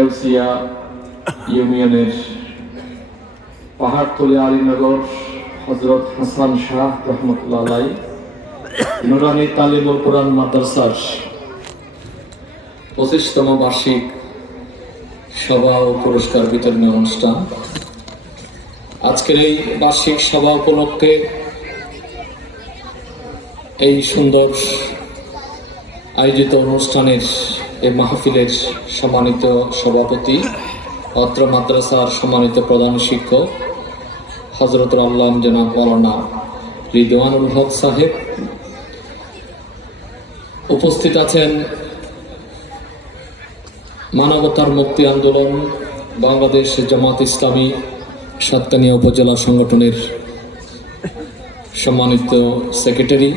এলসিয়া ইউনিয়নের পাহাড়তলী আলীনগর হযরত হাসান শাহ রহমতুল্লাহ আলাইহি নুরানি তালিমুল কোরআন মাদ্রাসার 25তম বার্ষিক সভা ও পুরস্কার বিতরণী অনুষ্ঠান। আজকের এই বার্ষিক সভা উপলক্ষে এই সুন্দর আয়োজিত অনুষ্ঠানের এই মাহফিলের সম্মানিত সভাপতি, অত্র মাদ্রাসার সম্মানিত প্রধান শিক্ষক হযরতুল আল্লামা জনাব মাওলানা রিদওয়ানুল হক সাহেব, উপস্থিত আছেন মানবতার মুক্তি আন্দোলন বাংলাদেশ জামাত ইসলামী সাতকানিয়া উপজেলা সংগঠনের সম্মানিত সেক্রেটারি,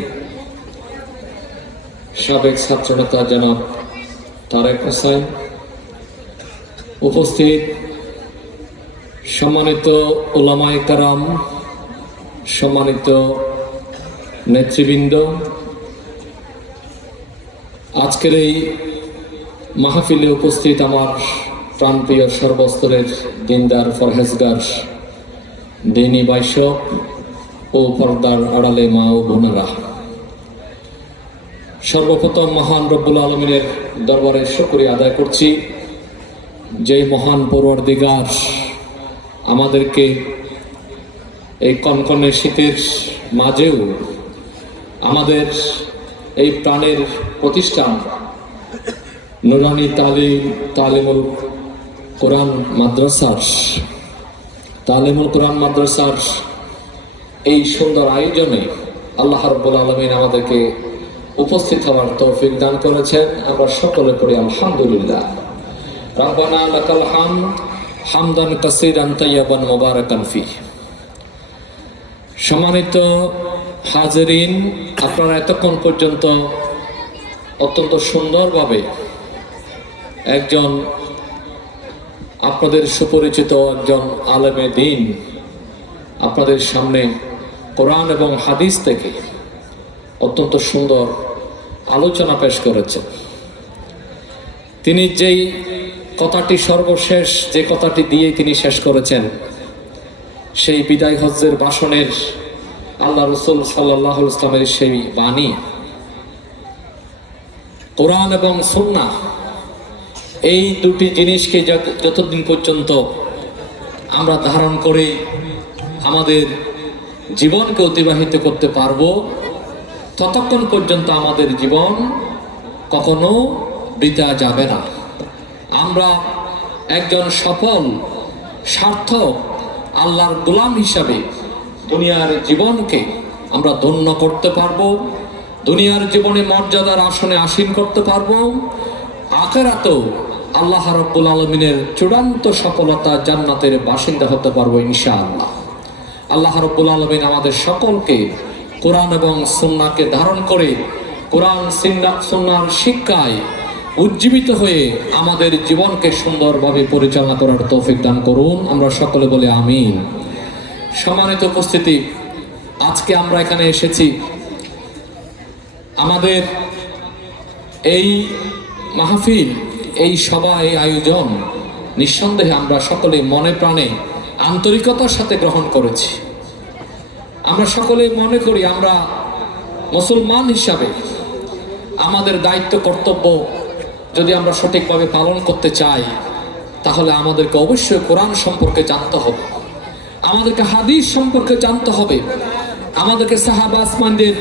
সাবেক ছাত্রনেতা জনাব তারেক হোসেন, উপস্থিত সম্মানিত উলামায়ে কেরাম, সম্মানিত নেতৃবৃন্দ, আজকের এই মাহফিলে উপস্থিত আমার প্রাণপ্রিয় সর্বস্তরের দিনদার ফরহেজগার দিনী বাইশক ও পর্দার আড়ালে মা ও বোনেরা, সর্বপ্রথম মহান রব্বুল আলমিনের দরবারে শুকরিয়া আদায় করছি, যে মহান পরওয়ারদিগার আমাদেরকে এই কনকনে শীতের মাঝেও আমাদের এই প্রাণের প্রতিষ্ঠান নুরানি তালিমুল কোরআন মাদ্রাসার এই সুন্দর আয়োজনে আল্লাহ রাব্বুল আলামিন আমাদেরকে উপস্থিত হওয়ার তৌফিক দান করেছেন। আমরা সকলে পড়ি আলহামদুলিল্লাহ। রাব্বানা লাকাল হামদ হামদান কাসীরান তাইয়্যিবান মুবারাকান ফিহ। সম্মানিত হাজিরিন, আপনারা এতক্ষণ পর্যন্ত অত্যন্ত সুন্দরভাবে একজন আপনাদের সুপরিচিত একজন আলেমে দ্বীন আপনাদের সামনে কোরআন এবং হাদিস থেকে অত্যন্ত সুন্দর আলোচনা পেশ করেছেন। তিনি যেই কথাটি সর্বশেষ যে কথাটি দিয়ে তিনি শেষ করেছেন, সেই বিদায় হজ্জের ভাষণের আল্লাহ রাসূল সাল্লাল্লাহু আলাইহি ওয়াসাল্লামের সেই বাণী, কোরআন এবং সুন্নাহ, এই দুটি জিনিসকে যতদিন পর্যন্ত আমরা ধারণ করে আমাদের জীবনকে অতিবাহিত করতে পারবো, ততক্ষণ পর্যন্ত আমাদের জীবন কখনো বৃথা যাবে না। আমরা একজন সফল সার্থক আল্লাহর গোলাম হিসাবে দুনিয়ার জীবনকে আমরা ধন্য করতে পারবো, দুনিয়ার জীবনে মর্যাদার আসনে আসীন করতে পারবো, আখিরাতেও আল্লাহ রাব্বুল আলামিনের চূড়ান্ত সফলতা জান্নাতের বাসিন্দা হতে পারবো ইনশাআল্লাহ। আল্লাহ রাব্বুল আলামিন আমাদের সকলকে কোরআন এবং সুন্নাহকে ধারণ করে কোরআন সুন্নাহর শিক্ষায় উজ্জীবিত হয়ে আমাদের জীবনকে সুন্দরভাবে পরিচালনা করার তৌফিক দান করুন। আমরা সকলে বলে আমিন। সম্মানিত উপস্থিতি, আজকে আমরা এখানে এসেছি আমাদের এই মাহফিল, এই সভা, এই আয়োজন নিঃসন্দেহে আমরা সকলে মনে প্রাণে আন্তরিকতার সাথে গ্রহণ করেছি। আমরা সকলে মনে করি আমরা মুসলমান হিসাবে আমাদের দায়িত্ব কর্তব্য যদি আমরা সঠিকভাবে পালন করতে চাই, তাহলে আমাদেরকে অবশ্যই কোরআন সম্পর্কে জানতে হবে, আমাদেরকে হাদিস সম্পর্কে জানতে হবে, আমাদেরকে সাহাবা আসমানদের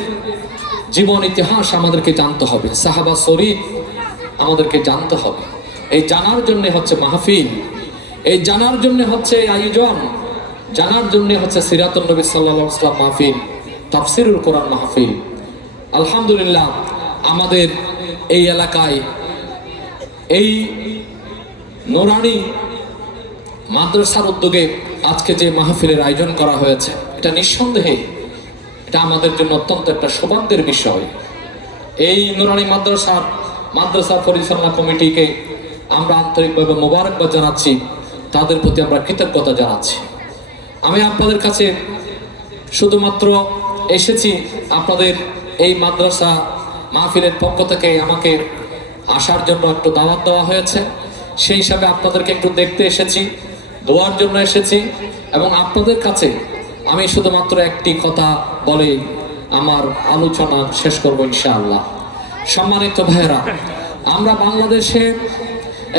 জীবন ইতিহাস আমাদেরকে জানতে হবে, সাহাবা শরীফ আমাদেরকে জানতে হবে। এই জানার জন্য হচ্ছে মাহফিল, এই জানার জন্য হচ্ছে আয়োজন, জানার জন্য হচ্ছে সিরাতুন নবী সাল্লাল্লাহু আলাইহি ওয়াসাল্লাম মাহফিল, তাফসীরুল কোরআন মাহফিল। আলহামদুলিল্লাহ, আমাদের এই এলাকায় এই নুরানি মাদ্রাসার উদ্যোগে আজকে যে মাহফিলের আয়োজন করা হয়েছে, এটা নিঃসন্দেহে এটা আমাদের জন্য অত্যন্ত একটা সৌভাগ্যের বিষয়। এই নুরানি মাদ্রাসা পরিচালনা কমিটিকে আমরা আন্তরিকভাবে মোবারকবাদ জানাচ্ছি, তাদের প্রতি আমরা কৃতজ্ঞতা জানাচ্ছি। আমি আপনাদের কাছে শুধুমাত্র এসেছি, আপনাদের এই মাদ্রাসা মাহফিলের পক্ষ থেকে আমাকে আসার জন্য একটু দাওয়াত দেওয়া হয়েছে। সেই হিসাবে আপনাদেরকে একটু দেখতে এসেছি, দোয়ার জন্য এসেছি, এবং আপনাদের কাছে আমি শুধুমাত্র একটি কথা বলে আমার আলোচনা শেষ করব ইনশাআল্লাহ। সম্মানিত ভাইয়েরা, আমরা বাংলাদেশে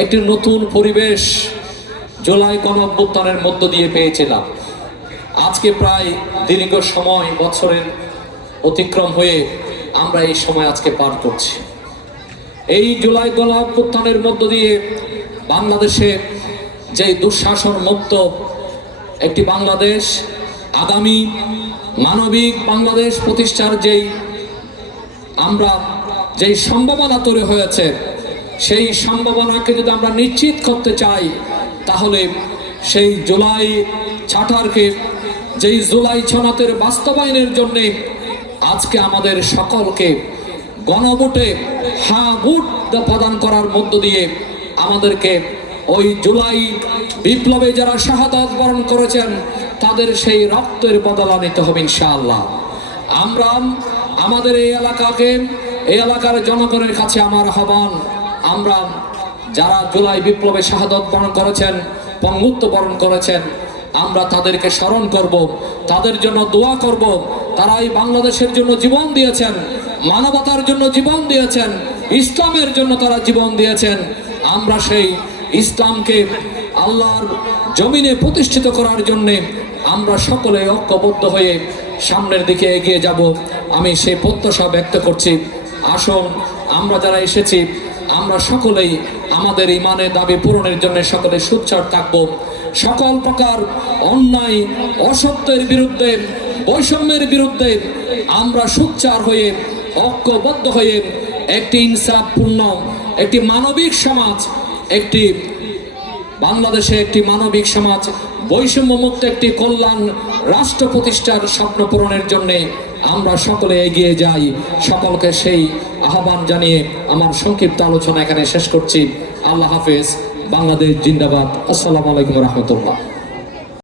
একটি নতুন পরিবেশ জুলাই গণঅভ্যুত্থানের মধ্য দিয়ে পেয়েছিলাম। আজকে প্রায় দীর্ঘ সময়, বছরের অতিক্রম হয়ে আমরা এই সময় আজকে পার করছি। এই জুলাই গণঅভ্যুত্থানের মধ্য দিয়ে বাংলাদেশে যে দুঃশাসন মুক্ত একটি বাংলাদেশ, আগামী মানবিক বাংলাদেশ প্রতিষ্ঠার যেই সম্ভাবনা তৈরি হয়েছে, সেই সম্ভাবনাকে যদি আমরা নিশ্চিত করতে চাই, তাহলে সেই জুলাই চার্টারকে, যেই জুলাই সনদের বাস্তবায়নের জন্য আজকে আমাদের সকলকে গণভোটে হ্যাঁ ভোট প্রদান করার মধ্য দিয়ে আমাদেরকে ওই জুলাই বিপ্লবে যারা শাহাদাত বরণ করেছেন তাদের সেই রক্তের বদলা নিতে হবে ইনশাআল্লাহ। আমরা আমাদের এই এলাকার জনগণের কাছে আমার আহ্বান, আমরা যারা জুলাই বিপ্লবে শাহাদাত বরণ করেছেন, পঙ্গুত্ব বরণ করেছেন, আমরা তাদেরকে স্মরণ করব, তাদের জন্য দোয়া করব। তারা এই বাংলাদেশের জন্য জীবন দিয়েছেন, মানবতার জন্য জীবন দিয়েছেন, ইসলামের জন্য তারা জীবন দিয়েছেন। আমরা সেই ইসলামকে আল্লাহর জমিনে প্রতিষ্ঠিত করার জন্যে আমরা সকলে ঐক্যবদ্ধ হয়ে সামনের দিকে এগিয়ে যাব, আমি সেই প্রত্যাশা ব্যক্ত করছি। আসুন, আমরা যারা এসেছি আমরা সকলেই আমাদের ইমানের দাবি পূরণের জন্য সকলে সোচ্চার থাকব। সকল প্রকার অন্যায়, অসত্যের বিরুদ্ধে, বৈষম্যের বিরুদ্ধে আমরা সোচ্চার হয়ে, ঐক্যবদ্ধ হয়ে একটি ইনসাফপূর্ণ, একটি মানবিক সমাজ, একটি বাংলাদেশে একটি মানবিক সমাজ, বৈষম্যমুক্ত একটি কল্যাণ রাষ্ট্র প্রতিষ্ঠার স্বপ্ন পূরণের জন্য আমরা সকলে এগিয়ে যাই। সকলকে সেই আহ্বান জানিয়ে আমার সংক্ষিপ্ত আলোচনা এখানে শেষ করছি। আল্লাহ হাফেজ। বাংলাদেশ জিন্দাবাদ। আসসালামু আলাইকুম রহমতুল্লাহ।